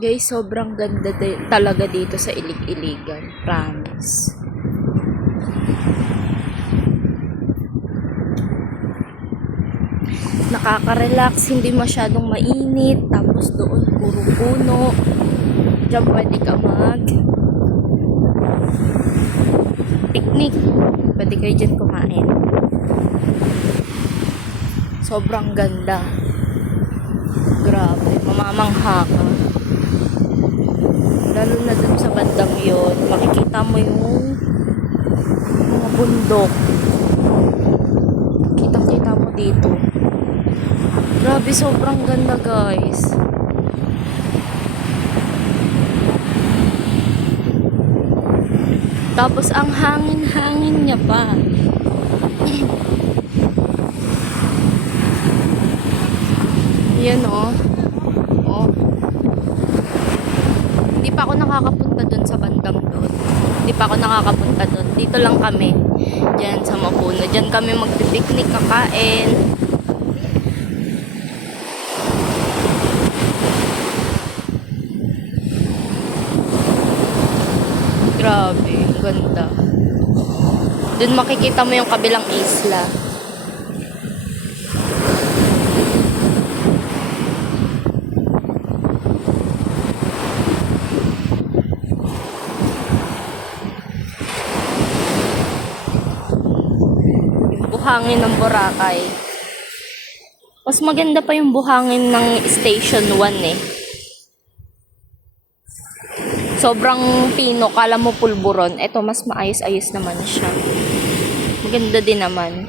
Guys, sobrang ganda talaga dito sa Ilig-Iligan. Promise. Nakaka-relax, hindi masyadong mainit. Tapos doon, puro puno. Diyan pwede ka picnic. Pwede kayo dyan kumain. Sobrang ganda. Grabe, mamamangha ka. Lalo na dun sa bandang yun, makikita mo yung mga bundok. Kitang-kita mo dito. Grabe, sobrang ganda guys. Tapos ang hangin-hangin niya pa. Yan oh. Oh. Hindi pa ako nakakapunta dun sa bandang doon. Hindi pa ako nakakapunta dun. Dito lang kami. Diyan sa Mapuno. Diyan kami magpipiknik, kakain. Grabe, ang ganda. Dun makikita mo yung kabilang isla. Yung buhangin ng Boracay. Mas maganda pa yung buhangin ng Station 1 eh. Sobrang pino, kala mo pulburon. Ito, mas maayos-ayos naman siya. Maganda din naman.